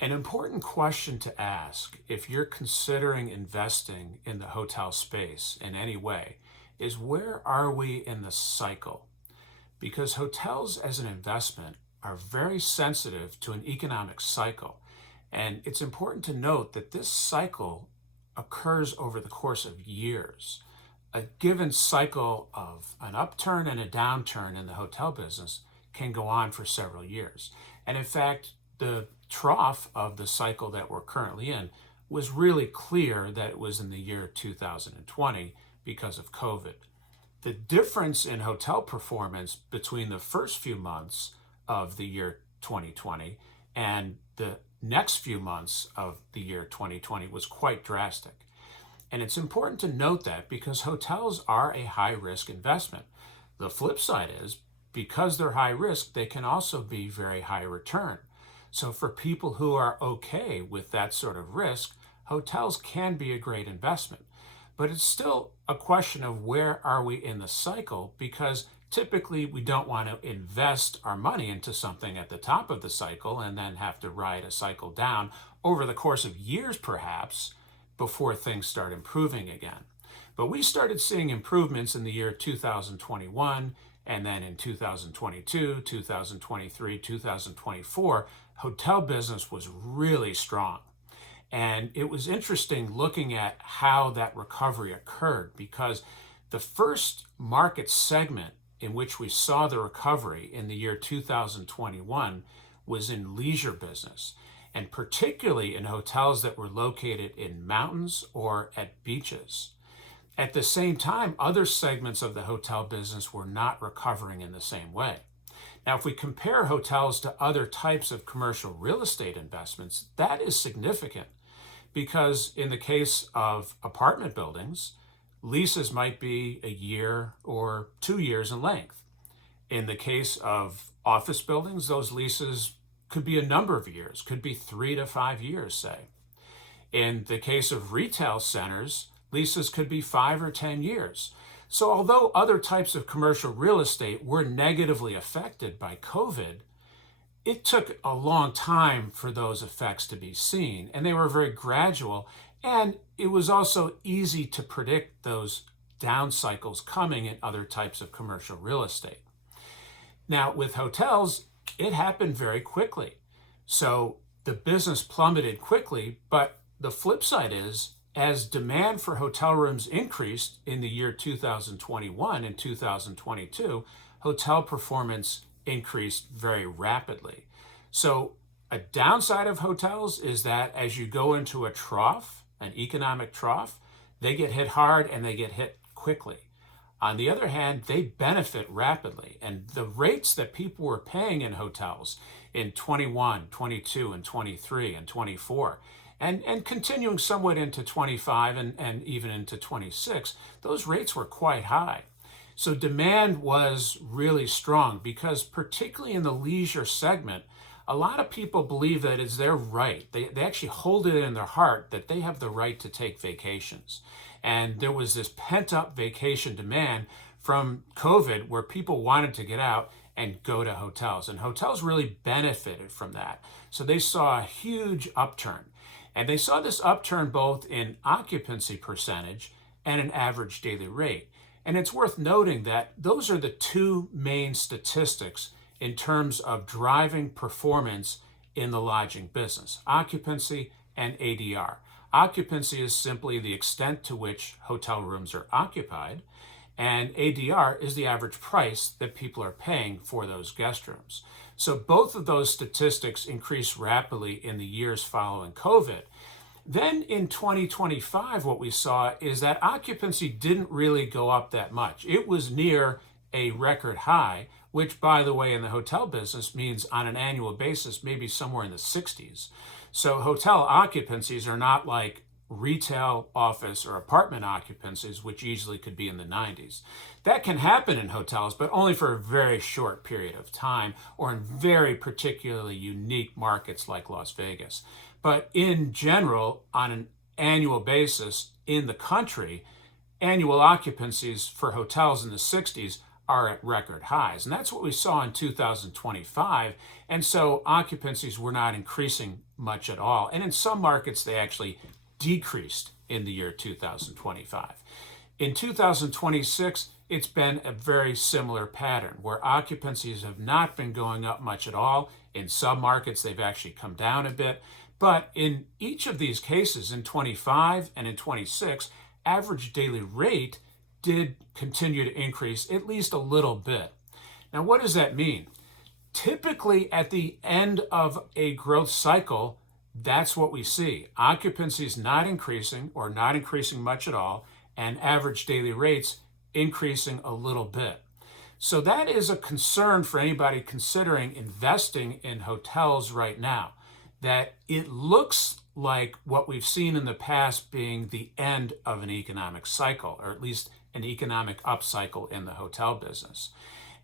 An important question to ask if you're considering investing in the hotel space in any way is, where are we in the cycle? Because hotels as an investment are very sensitive to an economic cycle. And it's important to note that this cycle occurs over the course of years. A given cycle of an upturn and a downturn in the hotel business can go on for several years. And in fact, the trough of the cycle that we're currently in was really clear that it was in the year 2020 because of COVID. The difference in hotel performance between the first few months of the year 2020 and the next few months of the year 2020 was quite drastic. And it's important to note that because hotels are a high risk investment. The flip side is, because they're high risk, they can also be very high return. So for people who are okay with that sort of risk, hotels can be a great investment. But it's still a question of, where are we in the cycle? Because typically we don't want to invest our money into something at the top of the cycle and then have to ride a cycle down over the course of years, perhaps, before things start improving again. But we started seeing improvements in the year 2021, and then in 2022, 2023, 2024, hotel business was really strong. And it was interesting looking at how that recovery occurred, because the first market segment in which we saw the recovery in the year 2021 was in leisure business, and particularly in hotels that were located in mountains or at beaches. At the same time, other segments of the hotel business were not recovering in the same way. Now, if we compare hotels to other types of commercial real estate investments, that is significant, because in the case of apartment buildings, leases might be a year or 2 years in length. In the case of office buildings, those leases could be a number of years, could be 3 to 5 years, say. In the case of retail centers, leases could be 5 or 10 years. So although other types of commercial real estate were negatively affected by COVID, it took a long time for those effects to be seen, and they were very gradual. And it was also easy to predict those down cycles coming in other types of commercial real estate. Now, with hotels, it happened very quickly. So the business plummeted quickly, but the flip side is, as demand for hotel rooms increased in the year 2021 and 2022, hotel performance increased very rapidly. So a downside of hotels is that as you go into a trough, an economic trough, they get hit hard and they get hit quickly. On the other hand, they benefit rapidly. And the rates that people were paying in hotels in 21, 22, and 23, and 24, and continuing somewhat into 25 and even into 26, those rates were quite high. So demand was really strong, because particularly in the leisure segment, a lot of people believe that it's their right. They actually hold it in their heart that they have the right to take vacations. And there was this pent-up vacation demand from COVID where people wanted to get out and go to hotels. And hotels really benefited from that. So they saw a huge upturn. And they saw this upturn both in occupancy percentage and an average daily rate. And it's worth noting that those are the two main statistics in terms of driving performance in the lodging business: occupancy and ADR. Occupancy is simply the extent to which hotel rooms are occupied, and ADR is the average price that people are paying for those guest rooms. So both of those statistics increased rapidly in the years following COVID. Then in 2025, what we saw is that occupancy didn't really go up that much. It was near a record high, which, by the way, in the hotel business means on an annual basis, maybe somewhere in the 60s. So hotel occupancies are not like retail, office, or apartment occupancies, which easily could be in the 90s. That can happen in hotels, but only for a very short period of time, or in very particularly unique markets like Las Vegas. But in general, on an annual basis in the country, annual occupancies for hotels in the 60s are at record highs. And that's what we saw in 2025. And so occupancies were not increasing much at all. And in some markets, they actually decreased in the year 2025. In 2026, it's been a very similar pattern where occupancies have not been going up much at all. In some markets, they've actually come down a bit. But in each of these cases, in 25 and in 26, average daily rate did continue to increase at least a little bit. Now, what does that mean? Typically, at the end of a growth cycle, that's what we see. Occupancy is not increasing or not increasing much at all, and average daily rates increasing a little bit. So that is a concern for anybody considering investing in hotels right now, that it looks like what we've seen in the past being the end of an economic cycle, or at least an economic upcycle in the hotel business.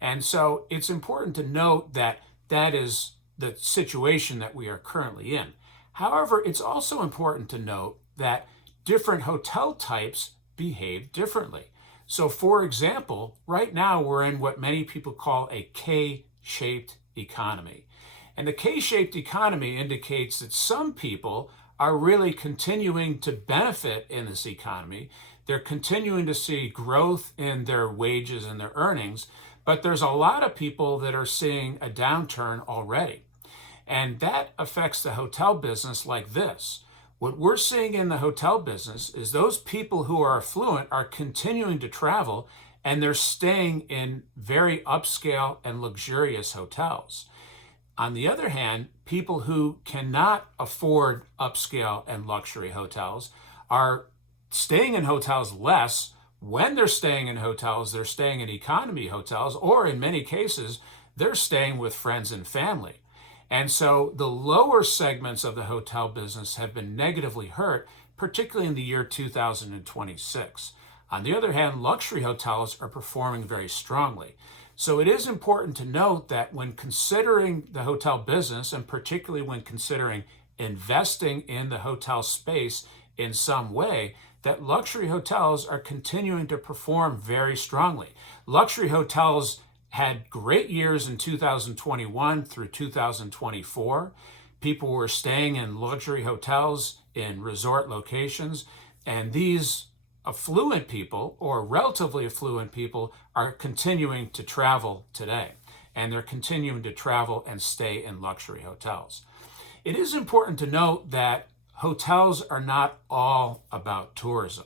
And so it's important to note that that is the situation that we are currently in. However, it's also important to note that different hotel types behave differently. So for example, right now we're in what many people call a K-shaped economy. And the K-shaped economy indicates that some people are really continuing to benefit in this economy. They're continuing to see growth in their wages and their earnings, but there's a lot of people that are seeing a downturn already. And that affects the hotel business like this. What we're seeing in the hotel business is those people who are affluent are continuing to travel, and they're staying in very upscale and luxurious hotels. On the other hand, people who cannot afford upscale and luxury hotels are staying in hotels less. When they're staying in hotels, they're staying in economy hotels, or in many cases, they're staying with friends and family. And so the lower segments of the hotel business have been negatively hurt, particularly in the year 2026. On the other hand, luxury hotels are performing very strongly. So it is important to note that when considering the hotel business, and particularly when considering investing in the hotel space in some way, that luxury hotels are continuing to perform very strongly. Luxury hotels had great years in 2021 through 2024. People were staying in luxury hotels in resort locations, and these affluent people, or relatively affluent people, are continuing to travel today, and they're continuing to travel and stay in luxury hotels. It is important to note that hotels are not all about tourism.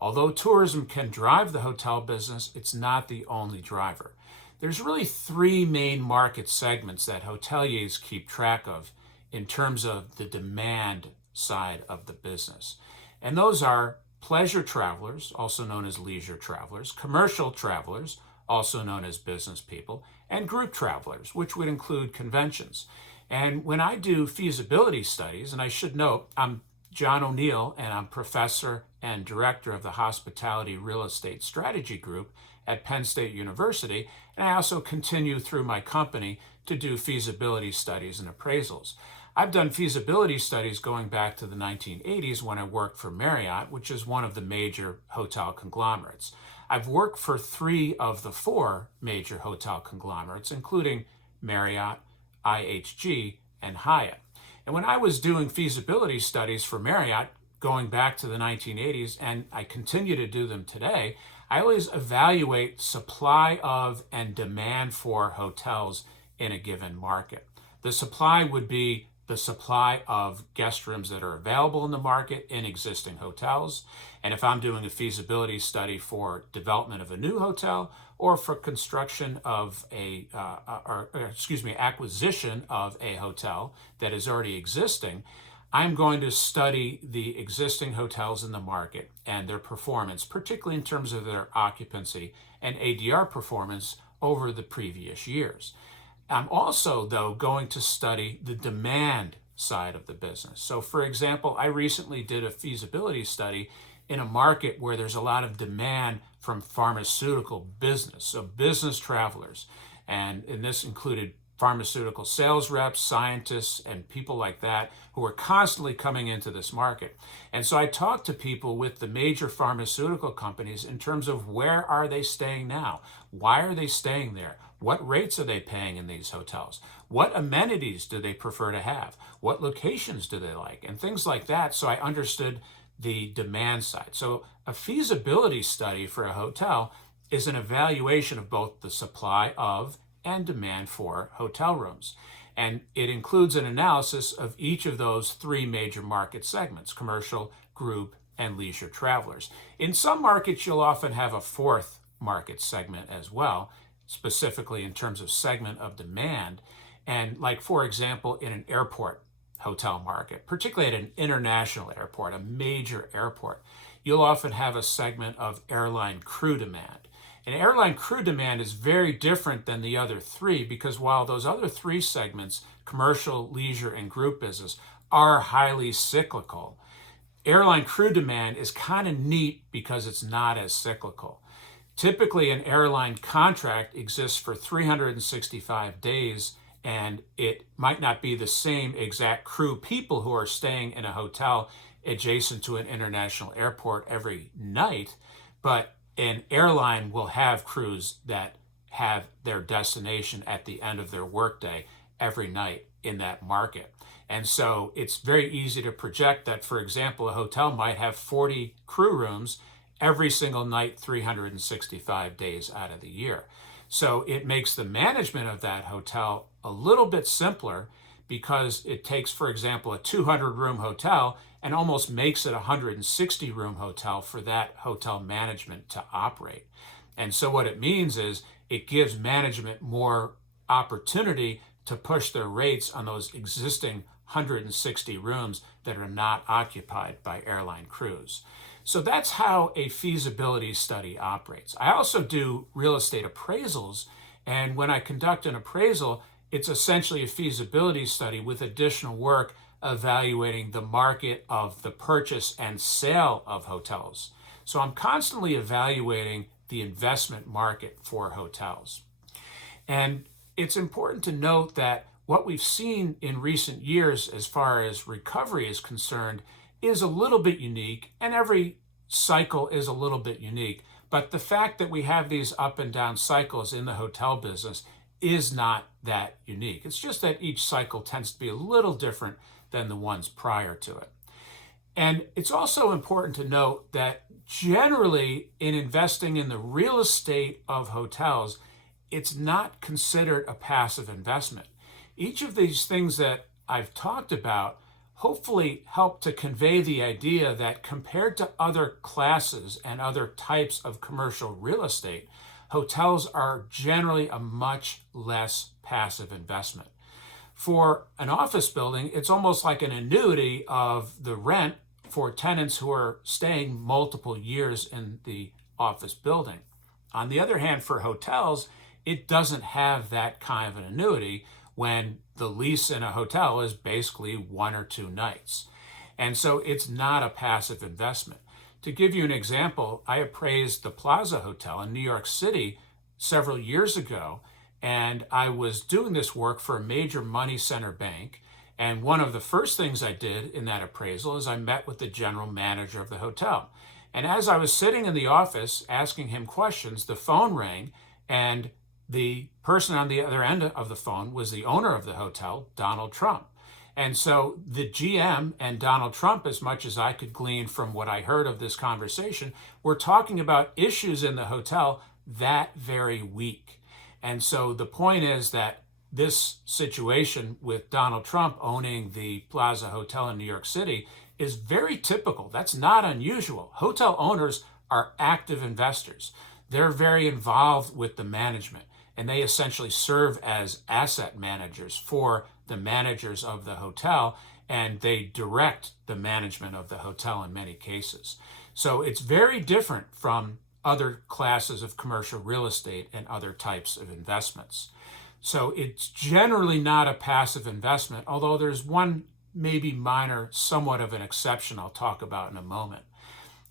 Although tourism can drive the hotel business, it's not the only driver. There's really three main market segments that hoteliers keep track of in terms of the demand side of the business. And those are pleasure travelers, also known as leisure travelers, commercial travelers, also known as business people, and group travelers, which would include conventions. And when I do feasibility studies, and I should note, I'm John O'Neill, and I'm professor and director of the Hospitality Real Estate Strategy Group at Penn State University, and I also continue through my company to do feasibility studies and appraisals. I've done feasibility studies going back to the 1980s when I worked for Marriott, which is one of the major hotel conglomerates. I've worked for 3 of the 4 major hotel conglomerates, including Marriott, IHG, and Hyatt. And when I was doing feasibility studies for Marriott going back to the 1980s, and I continue to do them today, I always evaluate supply of and demand for hotels in a given market. The supply would be the supply of guest rooms that are available in the market in existing hotels. And if I'm doing a feasibility study for development of a new hotel or for construction of acquisition of a hotel that is already existing, I'm going to study the existing hotels in the market and their performance, particularly in terms of their occupancy and ADR performance over the previous years. I'm also, though, going to study the demand side of the business. So, for example, I recently did a feasibility study in a market where there's a lot of demand from pharmaceutical business, so business travelers. And this included pharmaceutical sales reps, scientists, and people like that who are constantly coming into this market. And so I talk to people with the major pharmaceutical companies in terms of where are they staying now? Why are they staying there? What rates are they paying in these hotels? What amenities do they prefer to have? What locations do they like? And things like that. So I understood the demand side. So a feasibility study for a hotel is an evaluation of both the supply of and demand for hotel rooms. And it includes an analysis of each of those three major market segments: commercial, group, and leisure travelers. In some markets, you'll often have a fourth market segment as well, specifically in terms of segment of demand. And like, for example, in an airport hotel market, particularly at an international airport, a major airport, you'll often have a segment of airline crew demand. And airline crew demand is very different than the other three, because while those other three segments, commercial, leisure, and group business, are highly cyclical, airline crew demand is kind of neat because it's not as cyclical. Typically, an airline contract exists for 365 days, and it might not be the same exact crew people who are staying in a hotel adjacent to an international airport every night, but an airline will have crews that have their destination at the end of their workday every night in that market. And so it's very easy to project that, for example, a hotel might have 40 crew rooms every single night, 365 days out of the year. So it makes the management of that hotel a little bit simpler, because it takes, for example, a 200-room hotel and almost makes it a 160-room hotel for that hotel management to operate. And so what it means is it gives management more opportunity to push their rates on those existing 160 rooms that are not occupied by airline crews. So that's how a feasibility study operates. I also do real estate appraisals, and when I conduct an appraisal, it's essentially a feasibility study with additional work evaluating the market of the purchase and sale of hotels. So I'm constantly evaluating the investment market for hotels. And it's important to note that what we've seen in recent years as far as recovery is concerned is a little bit unique, and every cycle is a little bit unique. But the fact that we have these up and down cycles in the hotel business is not that unique. It's just that each cycle tends to be a little different than the ones prior to it. And it's also important to note that generally in investing in the real estate of hotels, it's not considered a passive investment. Each of these things that I've talked about hopefully help to convey the idea that compared to other classes and other types of commercial real estate, hotels are generally a much less passive investment. For an office building, it's almost like an annuity of the rent for tenants who are staying multiple years in the office building. On the other hand, for hotels, it doesn't have that kind of an annuity when the lease in a hotel is basically 1 or 2 nights. And so it's not a passive investment. To give you an example, I appraised the Plaza Hotel in New York City several years ago, and I was doing this work for a major money center bank. And one of the first things I did in that appraisal is I met with the general manager of the hotel. And as I was sitting in the office asking him questions, the phone rang, and the person on the other end of the phone was the owner of the hotel, Donald Trump. And so the GM and Donald Trump, as much as I could glean from what I heard of this conversation, were talking about issues in the hotel that very week. And so the point is that this situation with Donald Trump owning the Plaza Hotel in New York City is very typical. That's not unusual. Hotel owners are active investors. They're very involved with the management, and they essentially serve as asset managers for the managers of the hotel, and they direct the management of the hotel in many cases. So it's very different from other classes of commercial real estate and other types of investments. So it's generally not a passive investment, although there's one maybe minor, somewhat of an exception I'll talk about in a moment.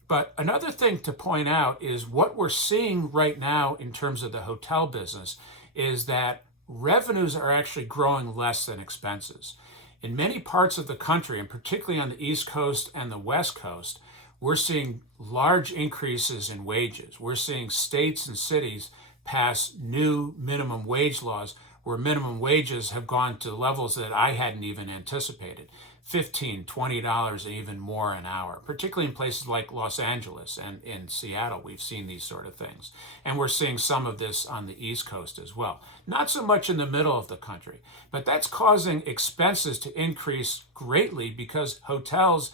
But another thing to point out is what we're seeing right now in terms of the hotel business is that revenues are actually growing less than expenses. In many parts of the country, and particularly on the East Coast and the West Coast, we're seeing large increases in wages. We're seeing states and cities pass new minimum wage laws where minimum wages have gone to levels that I hadn't even anticipated. $15, $20, and even more an hour, particularly in places like Los Angeles and in Seattle. We've seen these sort of things. And we're seeing some of this on the East Coast as well. Not so much in the middle of the country, but that's causing expenses to increase greatly because hotels,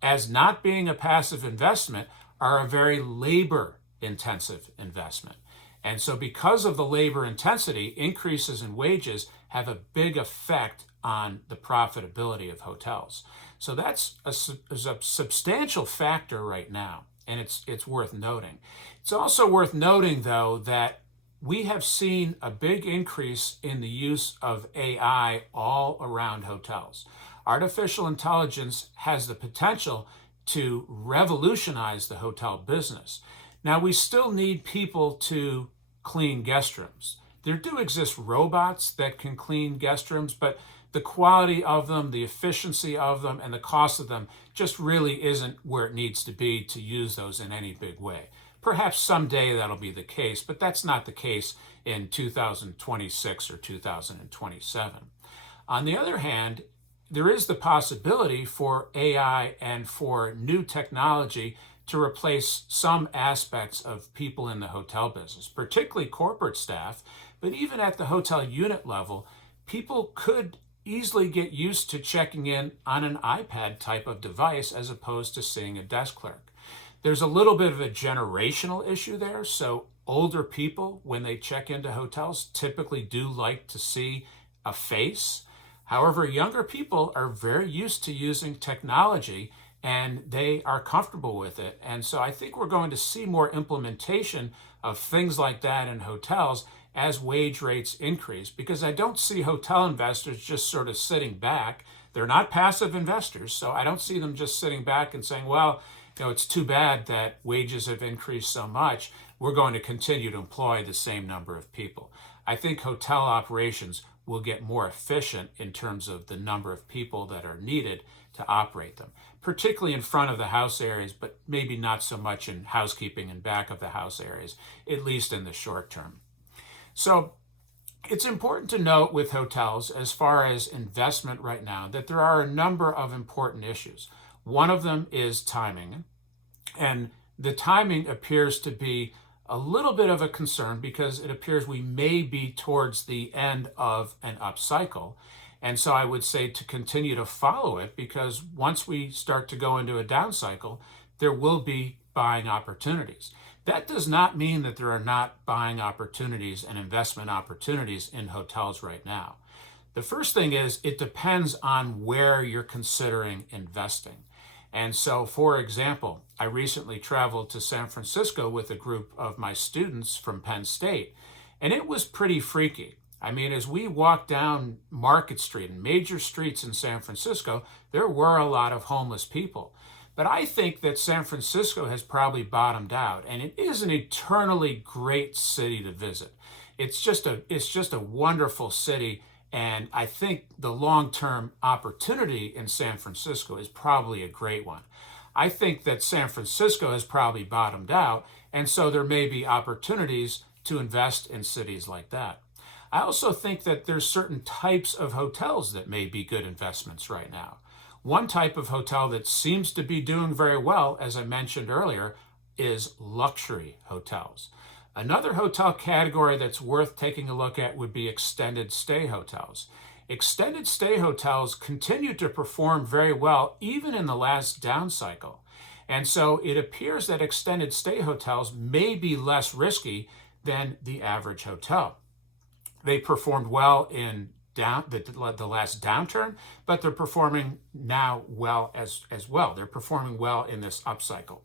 as not being a passive investment, are a very labor-intensive investment. And so because of the labor intensity, increases in wages have a big effect on the profitability of hotels. So that's a substantial factor right now, and it's worth noting. It's also worth noting, though, that we have seen a big increase in the use of AI all around hotels. Artificial intelligence has the potential to revolutionize the hotel business. Now, we still need people to clean guest rooms. There do exist robots that can clean guest rooms, but the quality of them, the efficiency of them, and the cost of them just really isn't where it needs to be to use those in any big way. Perhaps someday that'll be the case, but that's not the case in 2026 or 2027. On the other hand, there is the possibility for AI and for new technology to replace some aspects of people in the hotel business, particularly corporate staff, but even at the hotel unit level, people could easily get used to checking in on an iPad type of device as opposed to seeing a desk clerk. There's a little bit of a generational issue there. So older people, when they check into hotels, typically do like to see a face. However, younger people are very used to using technology and they are comfortable with it. And so I think we're going to see more implementation of things like that in hotels as wage rates increase, because I don't see hotel investors just sort of sitting back. They're not passive investors, so I don't see them just sitting back and saying, well, it's too bad that wages have increased so much. We're going to continue to employ the same number of people. I think hotel operations will get more efficient in terms of the number of people that are needed to operate them, particularly in front of the house areas, but maybe not so much in housekeeping and back of the house areas, at least in the short term. So it's important to note with hotels, as far as investment right now, that there are a number of important issues. One of them is timing. And the timing appears to be a little bit of a concern because it appears we may be towards the end of an upcycle. And so I would say to continue to follow it, because once we start to go into a down cycle, there will be buying opportunities. That does not mean that there are not buying opportunities and investment opportunities in hotels right now. The first thing is it depends on where you're considering investing. And so, for example, I recently traveled to San Francisco with a group of my students from Penn State, and it was pretty freaky. I mean, as we walked down Market Street and major streets in San Francisco, there were a lot of homeless people. But I think that San Francisco has probably bottomed out, and it is an eternally great city to visit. It's just a wonderful city, and I think the long-term opportunity in San Francisco is probably a great one. I think that San Francisco has probably bottomed out, and so there may be opportunities to invest in cities like that. I also think that there's certain types of hotels that may be good investments right now. One type of hotel that seems to be doing very well, as I mentioned earlier, is luxury hotels. Another hotel category that's worth taking a look at would be extended stay hotels. Extended stay hotels continue to perform very well even in the last down cycle. And so it appears that extended stay hotels may be less risky than the average hotel. They performed well in the last downturn, but they're performing now well as well. They're performing well in this upcycle.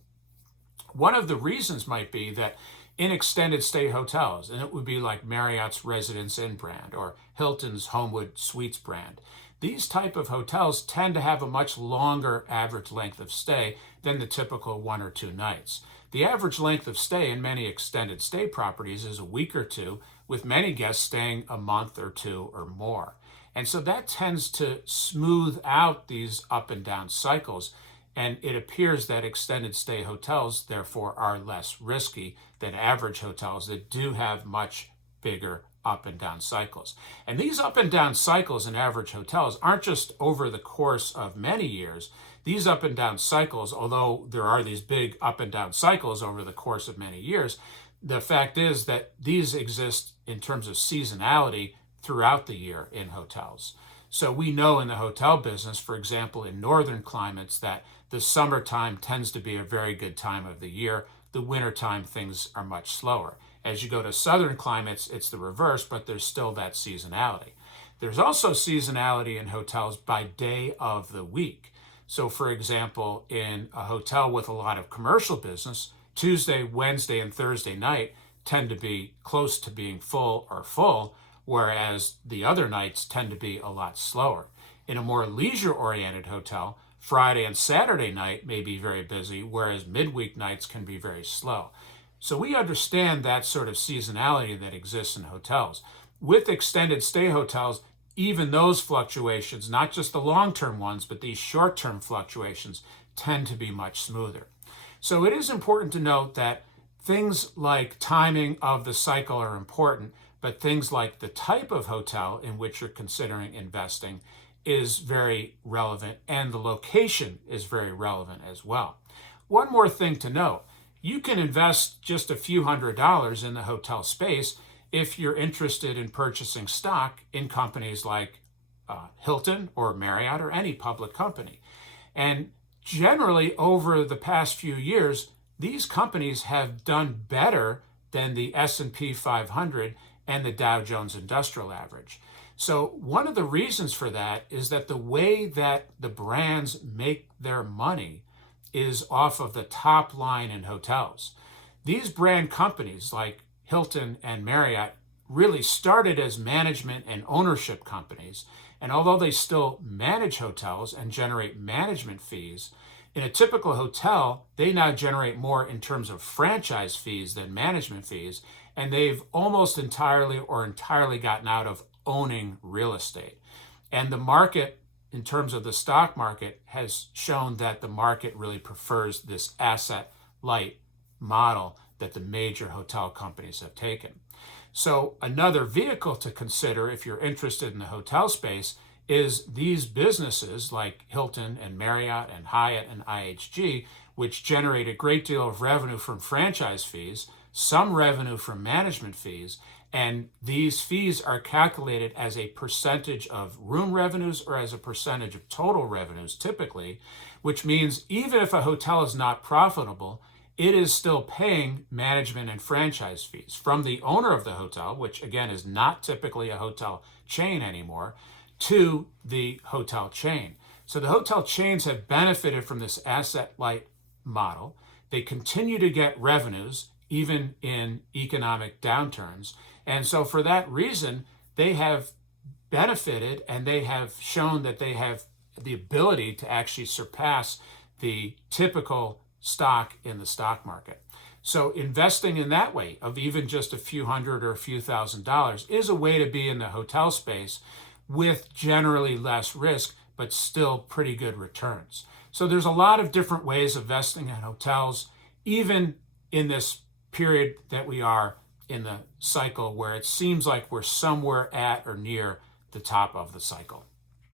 One of the reasons might be that in extended stay hotels, and it would be like Marriott's Residence Inn brand or Hilton's Homewood Suites brand, these type of hotels tend to have a much longer average length of stay than the typical 1 or 2 nights. The average length of stay in many extended stay properties is a week or two, with many guests staying a month or two or more. And so that tends to smooth out these up and down cycles. And it appears that extended stay hotels, therefore, are less risky than average hotels that do have much bigger up and down cycles. And these up and down cycles in average hotels aren't just over the course of many years. These up and down cycles, although there are these big up and down cycles over the course of many years, the fact is that these exist in terms of seasonality throughout the year in hotels. So we know in the hotel business, for example, in northern climates, that the summertime tends to be a very good time of the year. The wintertime, things are much slower. As you go to southern climates, it's the reverse, but there's still that seasonality. There's also seasonality in hotels by day of the week. So, for example, in a hotel with a lot of commercial business, Tuesday, Wednesday, and Thursday night tend to be close to being full or full, whereas the other nights tend to be a lot slower. In a more leisure-oriented hotel, Friday and Saturday night may be very busy, whereas midweek nights can be very slow. So we understand that sort of seasonality that exists in hotels. With extended stay hotels, even those fluctuations, not just the long-term ones, but these short-term fluctuations tend to be much smoother. So it is important to note that things like timing of the cycle are important, but things like the type of hotel in which you're considering investing is very relevant, and the location is very relevant as well. One more thing to note, you can invest just a few $100s in the hotel space if you're interested in purchasing stock in companies like Hilton or Marriott or any public company. And generally, over the past few years, these companies have done better than the S&P 500 and the Dow Jones Industrial Average. So one of the reasons for that is that the way that the brands make their money is off of the top line in hotels. These brand companies like Hilton and Marriott really started as management and ownership companies. And although they still manage hotels and generate management fees, in a typical hotel, they now generate more in terms of franchise fees than management fees. And they've almost entirely gotten out of owning real estate. And the market, in terms of the stock market, has shown that the market really prefers this asset-light model that the major hotel companies have taken. So another vehicle to consider if you're interested in the hotel space is these businesses like Hilton and Marriott and Hyatt and IHG, which generate a great deal of revenue from franchise fees, some revenue from management fees, and these fees are calculated as a percentage of room revenues or as a percentage of total revenues typically, which means even if a hotel is not profitable, it is still paying management and franchise fees from the owner of the hotel, which again is not typically a hotel chain anymore, to the hotel chain. So the hotel chains have benefited from this asset-light model. They continue to get revenues even in economic downturns. And so for that reason, they have benefited and they have shown that they have the ability to actually surpass the typical stock in the stock market. So investing in that way of even just a few hundred or a few $1,000s is a way to be in the hotel space with generally less risk, but still pretty good returns. So there's a lot of different ways of investing in hotels, even in this period that we are in the cycle where it seems like we're somewhere at or near the top of the cycle.